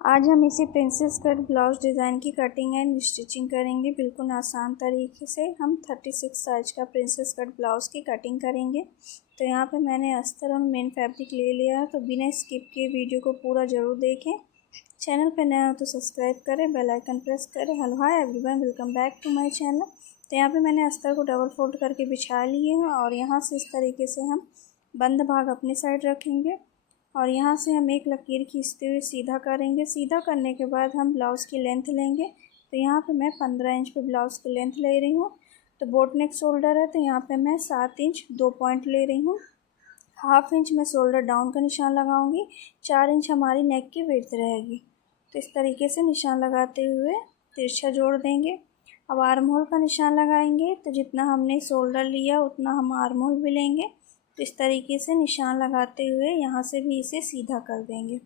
आज हम इसी प्रिंसेस कट ब्लाउज डिज़ाइन की कटिंग एंड स्टिचिंग करेंगे। बिल्कुल आसान तरीके से हम 36 साइज का प्रिंसेस कट ब्लाउज़ की कटिंग करेंगे। तो यहाँ पे मैंने अस्तर और मेन फैब्रिक ले लिया है, तो बिना स्किप किए वीडियो को पूरा ज़रूर देखें। चैनल पर नया हो तो सब्सक्राइब करें, बेल आइकन प्रेस करें। Hello hi everyone, welcome back to my channel. तो यहाँ पे मैंने अस्तर को डबल फोल्ड करके बिछा लिए हैं और यहाँ से इस तरीके से हम बंद भाग अपनी साइड रखेंगे और यहाँ से हम एक लकीर खींचते हुए सीधा करेंगे। सीधा करने के बाद हम ब्लाउज़ की लेंथ लेंगे। तो यहाँ पे मैं 15 इंच पे ब्लाउज़ की लेंथ ले रही हूँ। तो बोट नेक शोल्डर है, तो यहाँ पे मैं 7 इंच 2 पॉइंट ले रही हूँ। हाफ इंच में शोल्डर डाउन का निशान लगाऊंगी। 4 इंच हमारी नेक की विड्थ रहेगी। तो इस तरीके से निशान लगाते हुए तिरछा जोड़ देंगे। अब आर्म होल का निशान लगाएंगे, तो जितना हमने शोल्डर लिया उतना हम आर्म होल भी लेंगे। तो इस तरीके से निशान लगाते हुए यहाँ से भी इसे सीधा कर देंगे।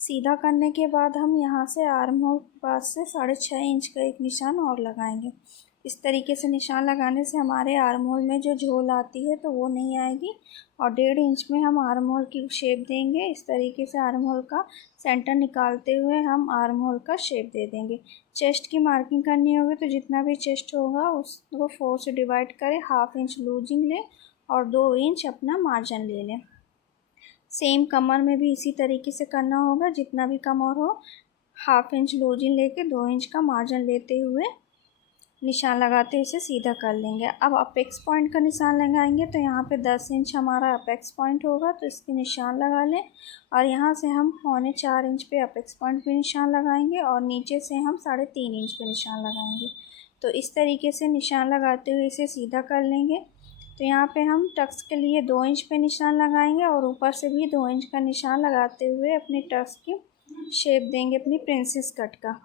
सीधा करने के बाद हम यहाँ से आर्म होल के पास से 6.5 इंच का एक निशान और लगाएंगे। इस तरीके से निशान लगाने से हमारे आर्म होल में जो झोल आती है तो वो नहीं आएगी और 1.5 इंच में हम आर्म होल की शेप देंगे। इस तरीके से आर्म होल का सेंटर निकालते हुए हम आर्म होल का शेप दे देंगे। चेस्ट की मार्किंग करनी होगी, तो जितना भी चेस्ट होगा उसको 4 से डिवाइड करें, हाफ इंच लूजिंग लें और 2 इंच अपना मार्जिन ले लें। सेम कमर में भी इसी तरीके से करना होगा। जितना भी कमर हो, हाफ इंच लूजिंग लेके 2 इंच का मार्जिन लेते हुए निशान लगाते हुए इसे सीधा कर लेंगे। अब अपेक्स पॉइंट का निशान लगाएंगे, तो यहाँ पे 10 इंच हमारा अपेक्स पॉइंट होगा, तो इसके निशान लगा लें और यहाँ से हम 3.25 इंच पे अपेक्स पॉइंट पे निशान लगाएंगे और नीचे से हम 3.5 इंच पे निशान लगाएंगे। तो इस तरीके से निशान लगाते हुए इसे सीधा कर लेंगे। तो यहाँ पे हम टक्स के लिए 2 इंच पे निशान लगाएंगे और ऊपर से भी 2 इंच का निशान लगाते हुए अपनी टक्स की शेप देंगे अपनी प्रिंसेस कट का।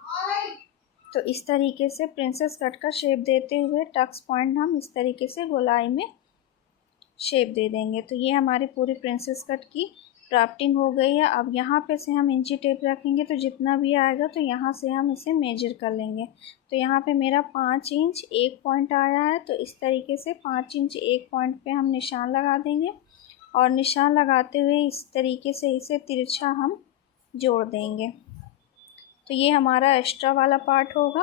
तो इस तरीके से प्रिंसेस कट का शेप देते हुए टक्स पॉइंट हम इस तरीके से गोलाई में शेप दे देंगे। तो ये हमारी पूरी प्रिंसेस कट की ड्राफ्टिंग हो गई है। अब यहाँ पे से हम इंची टेप रखेंगे, तो जितना भी आएगा तो यहाँ से हम इसे मेजर कर लेंगे। तो यहाँ पे मेरा 5 इंच 1 पॉइंट आया है, तो इस तरीके से 5 इंच 1 पॉइंट पे हम निशान लगा देंगे और निशान लगाते हुए इस तरीके से इसे तिरछा हम जोड़ देंगे। तो ये हमारा एक्स्ट्रा वाला पार्ट होगा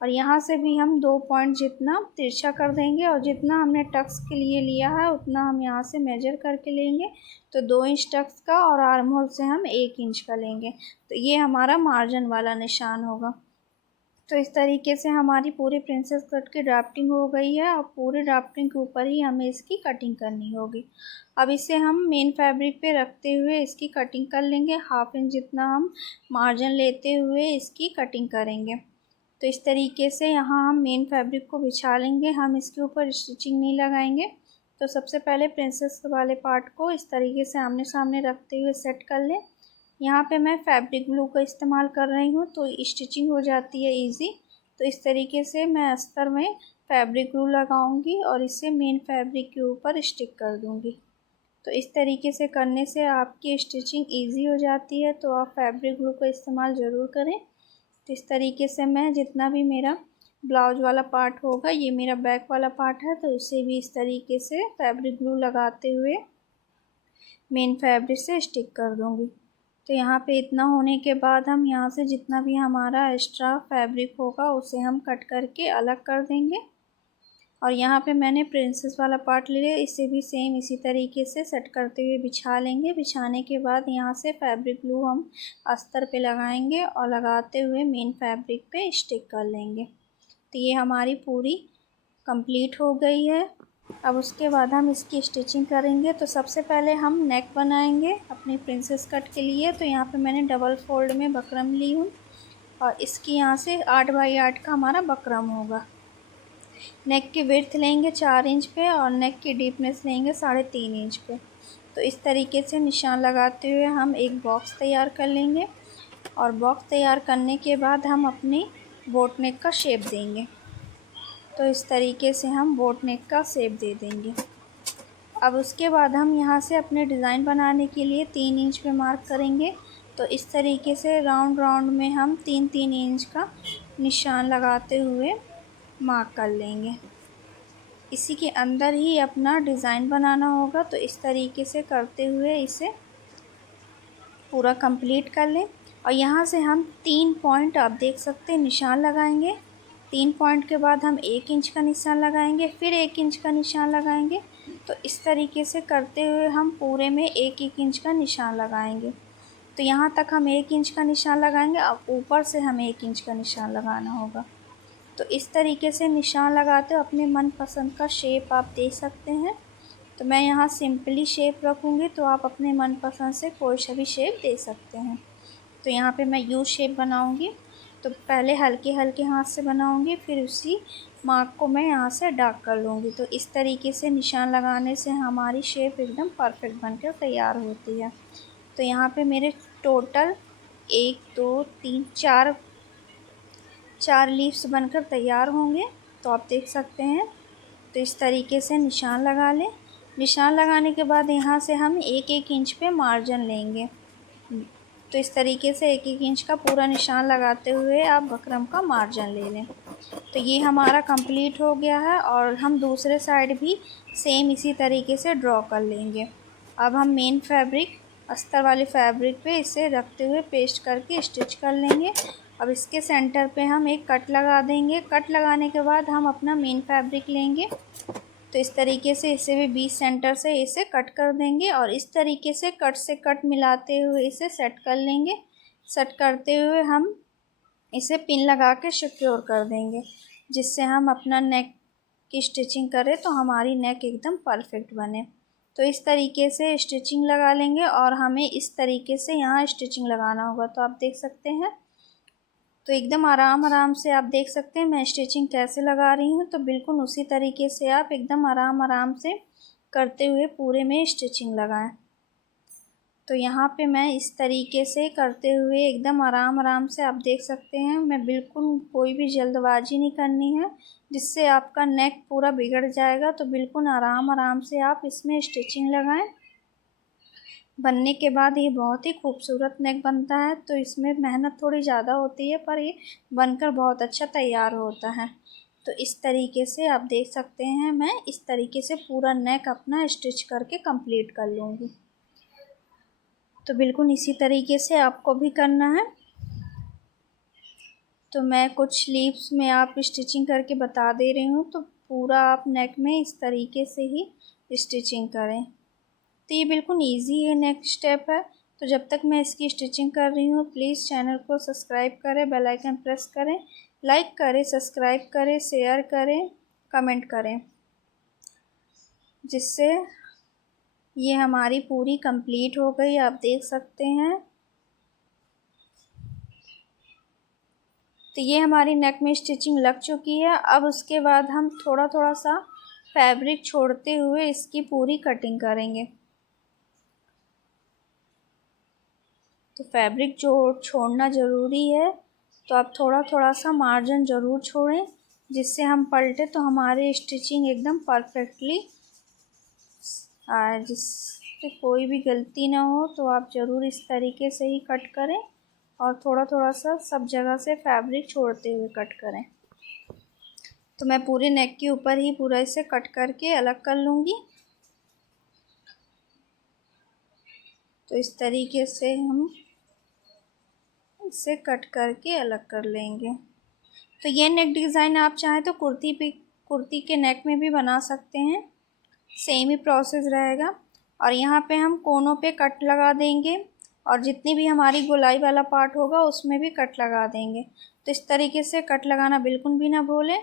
और यहाँ से भी हम 2 पॉइंट जितना तिरछा कर देंगे और जितना हमने टक्स के लिए लिया है उतना हम यहाँ से मेजर करके लेंगे। तो 2 इंच टक्स का और आर्म होल से हम 1 इंच का लेंगे। तो ये हमारा मार्जिन वाला निशान होगा। तो इस तरीके से हमारी पूरी प्रिंसेस कट की ड्राफ्टिंग हो गई है और पूरी ड्राफ्टिंग के ऊपर ही हमें इसकी कटिंग करनी होगी। अब इसे हम मेन फैब्रिक पे रखते हुए इसकी कटिंग कर लेंगे। हाफ इंच जितना हम मार्जिन लेते हुए इसकी कटिंग करेंगे। तो इस तरीके से यहाँ हम मेन फैब्रिक को बिछा लेंगे। हम इसके ऊपर स्टिचिंग नहीं लगाएंगे। तो सबसे पहले प्रिंसेस वाले पार्ट को इस तरीके से आमने सामने रखते हुए सेट कर लें। यहाँ पे मैं फैब्रिक ग्लू का इस्तेमाल कर रही हूँ, तो स्टिचिंग हो जाती है इजी। तो इस तरीके से मैं अस्तर में फैब्रिक ग्लू लगाऊंगी और इसे मेन फैब्रिक के ऊपर स्टिक कर दूंगी। तो इस तरीके से करने से आपकी स्टिचिंग इजी हो जाती है, तो आप फैब्रिक ग्लू का इस्तेमाल ज़रूर करें। तो इस तरीके से मैं जितना भी मेरा ब्लाउज वाला पार्ट होगा, ये मेरा बैक वाला पार्ट है, तो इसे भी इस तरीके से फैब्रिक ग्लू लगाते हुए मेन फैब्रिक से स्टिक कर दूंगी। तो यहाँ पे इतना होने के बाद हम यहाँ से जितना भी हमारा एक्स्ट्रा फैब्रिक होगा उसे हम कट करके अलग कर देंगे। और यहाँ पे मैंने प्रिंसेस वाला पार्ट ले लिया, इसे भी सेम इसी तरीके से सेट करते हुए बिछा लेंगे। बिछाने के बाद यहाँ से फैब्रिक ग्लू हम अस्तर पे लगाएंगे और लगाते हुए मेन फैब्रिक पे स्टिक कर लेंगे। तो ये हमारी पूरी कंप्लीट हो गई है। अब उसके बाद हम इसकी स्टिचिंग करेंगे। तो सबसे पहले हम नेक बनाएंगे अपनी प्रिंसेस कट के लिए। तो यहाँ पे मैंने डबल फोल्ड में बकरम ली हूँ और इसकी यहाँ से 8 बाई 8 का हमारा बकरम होगा। नेक की विड्थ लेंगे 4 इंच पे और नेक की डीपनेस लेंगे 3.5 इंच पे। तो इस तरीके से निशान लगाते हुए हम एक बॉक्स तैयार कर लेंगे और बॉक्स तैयार करने के बाद हम अपनी बोट नेक का शेप देंगे। तो इस तरीके से हम बोट नेक का शेप दे देंगे। अब उसके बाद हम यहाँ से अपने डिज़ाइन बनाने के लिए 3 इंच पे मार्क करेंगे। तो इस तरीके से राउंड राउंड में हम 3-3 इंच का निशान लगाते हुए मार्क कर लेंगे। इसी के अंदर ही अपना डिज़ाइन बनाना होगा। तो इस तरीके से करते हुए इसे पूरा कंप्लीट कर लें। और यहाँ से हम 3 पॉइंट आप देख सकते हैं निशान लगाएंगे। 3 पॉइंट के बाद हम 1 इंच का निशान लगाएंगे, फिर 1 इंच का निशान लगाएंगे। तो इस तरीके से करते हुए हम पूरे में 1-1 इंच का निशान लगाएंगे। तो यहाँ तक हम 1 इंच का निशान लगाएंगे। अब ऊपर से हमें 1 इंच का निशान लगाना होगा। तो इस तरीके से निशान लगाते हुए अपने मनपसंद का शेप आप दे सकते हैं। तो मैं यहाँ सिंपली शेप रखूँगी, तो आप अपने मनपसंद से कोई सा भी शेप दे सकते हैं। तो यहाँ पे मैं यू शेप बनाऊँगी। तो पहले हल्के हल्के हाथ से बनाऊँगी, फिर उसी मार्क को मैं यहाँ से डार्क कर लूँगी। तो इस तरीके से निशान लगाने से हमारी शेप एकदम परफेक्ट बनकर तैयार होती है। तो यहाँ पे मेरे टोटल 1 2 3 4 लीव्स बनकर तैयार होंगे। तो आप देख सकते हैं। तो इस तरीके से निशान लगा लें। निशान लगाने के बाद यहाँ से हम 1-1 इंच पे मार्जिन लेंगे। तो इस तरीके से 1-1 इंच का पूरा निशान लगाते हुए आप बकरम का मार्जिन ले लें। तो ये हमारा कंप्लीट हो गया है और हम दूसरे साइड भी सेम इसी तरीके से ड्रॉ कर लेंगे। अब हम मेन फैब्रिक अस्तर वाले फैब्रिक पे इसे रखते हुए पेस्ट करके स्टिच कर लेंगे। अब इसके सेंटर पे हम एक कट लगा देंगे। कट लगाने के बाद हम अपना मेन फैब्रिक लेंगे। तो इस तरीके से इसे भी बीच सेंटर से इसे कट कर देंगे और इस तरीके से कट से कट मिलाते हुए इसे सेट कर लेंगे। सेट करते हुए हम इसे पिन लगा के सिक्योर कर देंगे, जिससे हम अपना नेक की स्टिचिंग करें तो हमारी नेक एकदम परफेक्ट बने। तो इस तरीके से स्टिचिंग लगा लेंगे और हमें इस तरीके से यहाँ स्टिचिंग लगाना होगा। तो आप देख सकते हैं। तो एकदम आराम आराम से आप देख सकते हैं मैं स्टिचिंग कैसे लगा रही हूँ। तो बिल्कुल उसी तरीके से आप एकदम आराम आराम से करते हुए पूरे में स्टिचिंग लगाएं। तो यहाँ पे मैं इस तरीके से करते हुए एकदम आराम आराम से आप देख सकते हैं। मैं बिल्कुल कोई भी जल्दबाजी नहीं करनी है, जिससे आपका नेक पूरा बिगड़ जाएगा। तो बिल्कुल आराम आराम से आप इसमें स्टिचिंग लगाएं। बनने के बाद ये बहुत ही खूबसूरत नेक बनता है। तो इसमें मेहनत थोड़ी ज़्यादा होती है, पर ये बनकर बहुत अच्छा तैयार होता है। तो इस तरीके से आप देख सकते हैं। मैं इस तरीके से पूरा नेक अपना स्टिच करके कंप्लीट कर लूँगी। तो बिल्कुल इसी तरीके से आपको भी करना है। तो मैं कुछ लीव्स में आप स्टिचिंग करके बता दे रही हूँ। तो पूरा आप नेक में इस तरीके से ही स्टिचिंग करें। तो ये बिल्कुल इजी है, नेक्स्ट स्टेप है। तो जब तक मैं इसकी स्टिचिंग कर रही हूँ, प्लीज़ चैनल को सब्सक्राइब करें, बेल आइकन प्रेस करें, लाइक करें, सब्सक्राइब करें, शेयर करें, कमेंट करें, जिससे ये हमारी पूरी कंप्लीट हो गई। आप देख सकते हैं। तो ये हमारी नेक में स्टिचिंग लग चुकी है। अब उसके बाद हम थोड़ा थोड़ा सा फैब्रिक छोड़ते हुए इसकी पूरी कटिंग करेंगे। तो फैब्रिक जो छोड़ना ज़रूरी है। तो आप थोड़ा थोड़ा सा मार्जिन ज़रूर छोड़ें, जिससे हम पलटे तो हमारी स्टिचिंग एकदम परफेक्टली आए, जिससे कोई भी गलती ना हो। तो आप ज़रूर इस तरीके से ही कट करें और थोड़ा थोड़ा सा सब जगह से फैब्रिक छोड़ते हुए कट करें। तो मैं पूरे नेक के ऊपर ही पूरा इसे कट करके अलग कर लूँगी। तो इस तरीके से हम इसे कट करके अलग कर लेंगे। तो ये नेक डिज़ाइन आप चाहें तो कुर्ती के नेक में भी बना सकते हैं। सेम ही प्रोसेस रहेगा। और यहाँ पे हम कोनों पे कट लगा देंगे और जितनी भी हमारी गोलाई वाला पार्ट होगा उसमें भी कट लगा देंगे। तो इस तरीके से कट लगाना बिल्कुल भी ना भूलें।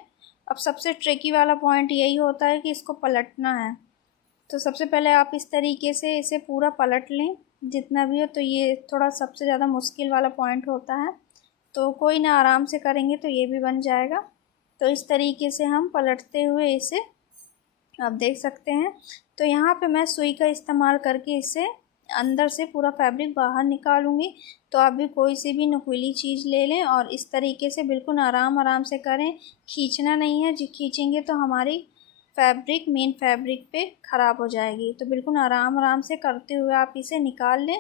अब सबसे ट्रिकी वाला पॉइंट यही होता है कि इसको पलटना है। तो सबसे पहले आप इस तरीके से इसे पूरा पलट लें जितना भी हो। तो ये थोड़ा सबसे ज़्यादा मुश्किल वाला पॉइंट होता है। तो कोई ना, आराम से करेंगे तो ये भी बन जाएगा। तो इस तरीके से हम पलटते हुए इसे आप देख सकते हैं। तो यहाँ पे मैं सुई का इस्तेमाल करके इसे अंदर से पूरा फैब्रिक बाहर निकालूंगी। तो आप भी कोई सी भी नुकीली चीज़ ले लें और इस तरीके से बिल्कुल आराम आराम से करें। खींचना नहीं है, जी खींचेंगे तो हमारी फैब्रिक मेन फैब्रिक पे ख़राब हो जाएगी। तो बिल्कुल आराम आराम से करते हुए आप इसे निकाल लें।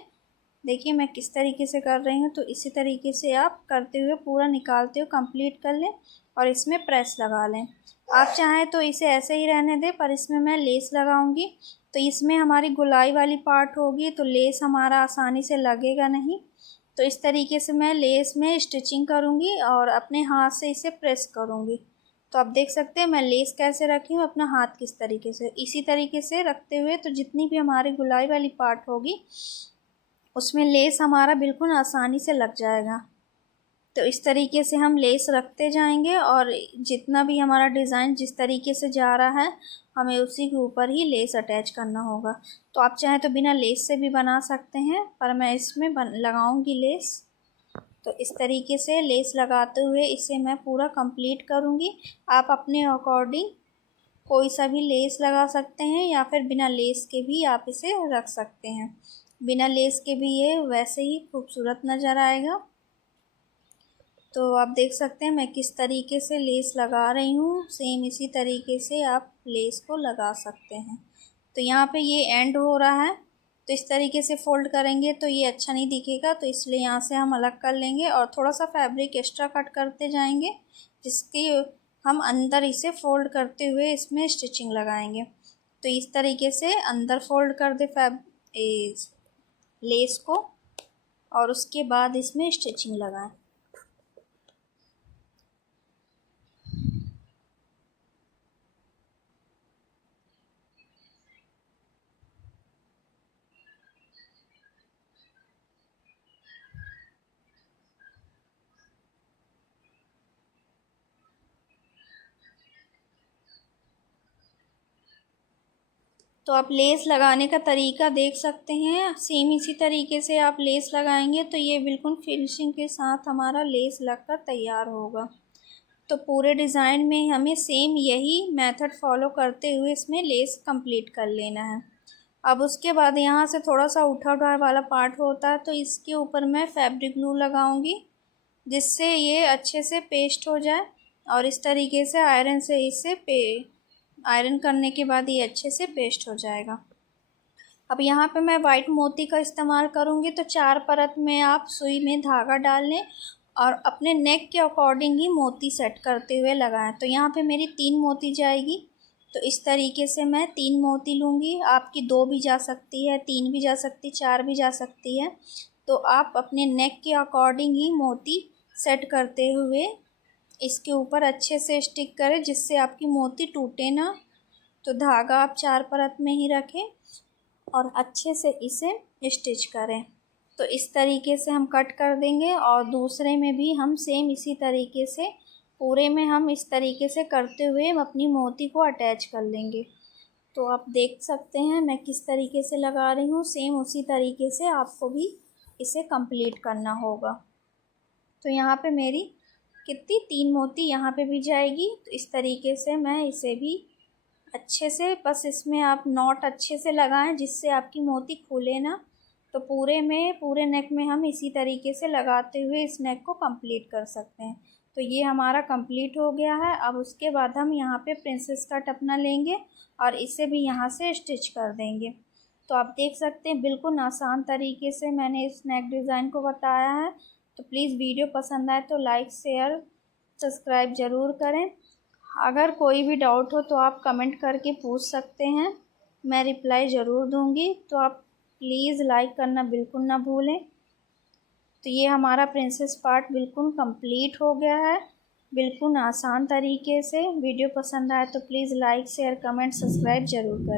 देखिए मैं किस तरीके से कर रही हूँ। तो इसी तरीके से आप करते हुए पूरा निकालते हुए कंप्लीट कर लें और इसमें प्रेस लगा लें। आप चाहें तो इसे ऐसे ही रहने दें, पर इसमें मैं लेस लगाऊंगी। तो इसमें हमारी गोलाई वाली पार्ट होगी, तो लेस हमारा आसानी से लगेगा नहीं। तो इस तरीके से मैं लेस में स्टिचिंग करूँगी और अपने हाथ से इसे प्रेस करूँगी। तो आप देख सकते हैं मैं लेस कैसे रखी हूँ, अपना हाथ किस तरीके से, इसी तरीके से रखते हुए तो जितनी भी हमारी गुलाई वाली पार्ट होगी उसमें लेस हमारा बिल्कुल आसानी से लग जाएगा। तो इस तरीके से हम लेस रखते जाएंगे और जितना भी हमारा डिज़ाइन जिस तरीके से जा रहा है हमें उसी के ऊपर ही लेस अटैच करना होगा। तो आप चाहें तो बिना लेस से भी बना सकते हैं, पर मैं इसमें लगाऊंगी लेस। तो इस तरीके से लेस लगाते हुए इसे मैं पूरा कंप्लीट करूंगी। आप अपने अकॉर्डिंग कोई सा भी लेस लगा सकते हैं या फिर बिना लेस के भी आप इसे रख सकते हैं। बिना लेस के भी ये वैसे ही खूबसूरत नज़र आएगा। तो आप देख सकते हैं मैं किस तरीके से लेस लगा रही हूँ, सेम इसी तरीके से आप लेस को लगा सकते हैं। तो यहाँ पे ये एंड हो रहा है, तो इस तरीके से फ़ोल्ड करेंगे तो ये अच्छा नहीं दिखेगा, तो इसलिए यहाँ से हम अलग कर लेंगे और थोड़ा सा फैब्रिक एक्स्ट्रा कट करते जाएंगे, जिसकी हम अंदर इसे फ़ोल्ड करते हुए इसमें स्टिचिंग लगाएंगे। तो इस तरीके से अंदर फ़ोल्ड कर दे लेस को और उसके बाद इसमें स्टिचिंग लगाएं। तो आप लेस लगाने का तरीका देख सकते हैं, सेम इसी तरीके से आप लेस लगाएंगे तो ये बिल्कुल फिनिशिंग के साथ हमारा लेस लगकर तैयार होगा। तो पूरे डिज़ाइन में हमें सेम यही मेथड फॉलो करते हुए इसमें लेस कंप्लीट कर लेना है। अब उसके बाद यहाँ से थोड़ा सा उठा उठा वाला पार्ट होता है, तो इसके ऊपर मैं फैब्रिक ग्लू लगाऊंगी, जिससे ये अच्छे से पेस्ट हो जाए और इस तरीके से आयरन से इसे आयरन करने के बाद ये अच्छे से पेस्ट हो जाएगा। अब यहाँ पे मैं वाइट मोती का इस्तेमाल करूँगी, तो 4 परत में आप सुई में धागा डाल लें और अपने नेक के अकॉर्डिंग ही मोती सेट करते हुए लगाएं। तो यहाँ पे मेरी 3 मोती जाएगी, तो इस तरीके से मैं 3 मोती लूँगी। आपकी 2 भी जा सकती है, 3 भी जा सकती, 4 भी जा सकती है। तो आप अपने नेक के अकॉर्डिंग ही मोती सेट करते हुए इसके ऊपर अच्छे से स्टिक करें, जिससे आपकी मोती टूटे ना। तो धागा आप 4 परत में ही रखें और अच्छे से इसे स्टिच करें। तो इस तरीके से हम कट कर देंगे और दूसरे में भी हम सेम इसी तरीके से पूरे में हम इस तरीके से करते हुए अपनी मोती को अटैच कर लेंगे। तो आप देख सकते हैं मैं किस तरीके से लगा रही हूँ, सेम उसी तरीके से आपको भी इसे कंप्लीट करना होगा। तो यहाँ पे मेरी कितनी 3 मोती यहाँ पे भी जाएगी। तो इस तरीके से मैं इसे भी अच्छे से, बस इसमें आप नॉट अच्छे से लगाएं जिससे आपकी मोती खुले ना। तो पूरे नेक में हम इसी तरीके से लगाते हुए इस नेक को कंप्लीट कर सकते हैं। तो ये हमारा कंप्लीट हो गया है। अब उसके बाद हम यहाँ पे प्रिंसेस कट अपना लेंगे और इसे भी यहाँ से स्टिच कर देंगे। तो आप देख सकते हैं बिल्कुल आसान तरीके से मैंने इस नेक डिज़ाइन को बताया है। तो प्लीज़ वीडियो पसंद आए तो लाइक शेयर सब्सक्राइब ज़रूर करें। अगर कोई भी डाउट हो तो आप कमेंट करके पूछ सकते हैं, मैं रिप्लाई ज़रूर दूंगी। तो आप प्लीज़ लाइक करना बिल्कुल ना भूलें। तो ये हमारा प्रिंसेस पार्ट बिल्कुल कंप्लीट हो गया है, बिल्कुल आसान तरीके से। वीडियो पसंद आए तो please like share comment subscribe ज़रूर करें।